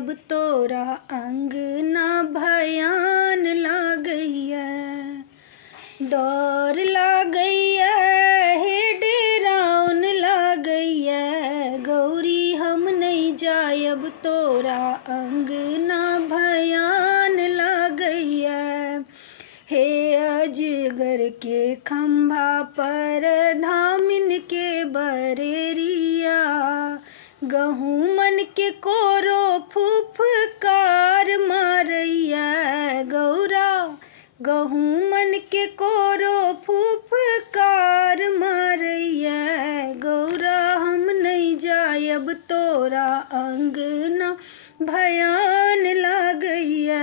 जायब तोरा अंगना भयान लागैया। डर लागैया हे डेराउन लागैया, गौरी हम नहीं जायब तोरा अंगना भयान लागैया। हे अजगर के खंभा पर धामिन के बरेरिया, गहुमन के कोरो फुफकार मारैया। गौरा गहुमन के कोरो फुफकार मारैया, गौरा हम नहीं जायब तोरा अंगना भयान लागैया।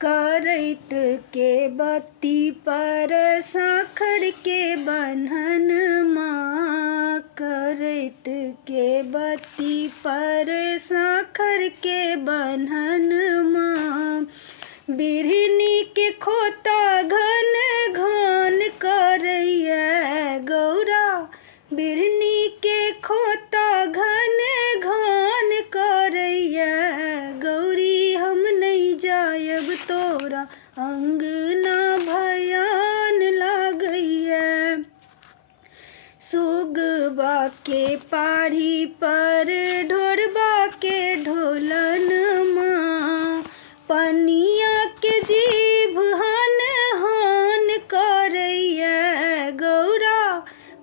करैत के बत्ती पर साखर के बन्हन माँ, करैत के बत्ती पर साखर के बन्हन माँ। बिरहनी के खोता घन घन करैया, गौरा बिरहनी के खोता घन घन करैया। गौरी हम नहीं जायब तोरा अंगना भयान लागैया। सुगबा के पाढ़ी पर ढोरबा के ढोलन माँ, पनिया के जीभ हन हन करैया। गौरा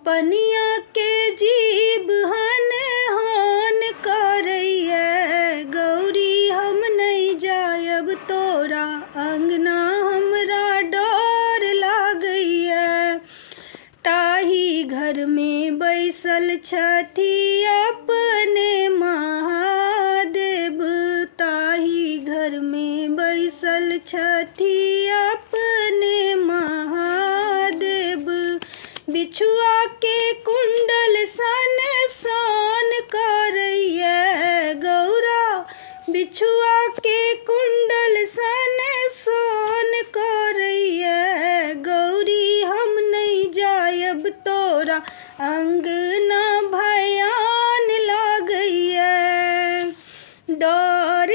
पनिया के जीभ हन हन करैया, गौरी हम नहीं जायब तोरा अंगना हमरा डर लागैया। ताही घर में बैसल छथि अपने महादेव, ताही घर में बैसल छथि अपने महादेव। बिछुआ के कुंडल सन सन करैया, गौरा बिछुआ के कुंडल सन सन करैया। गौरी हम नहीं जायब तोरा अंगना भयान लागैया। डर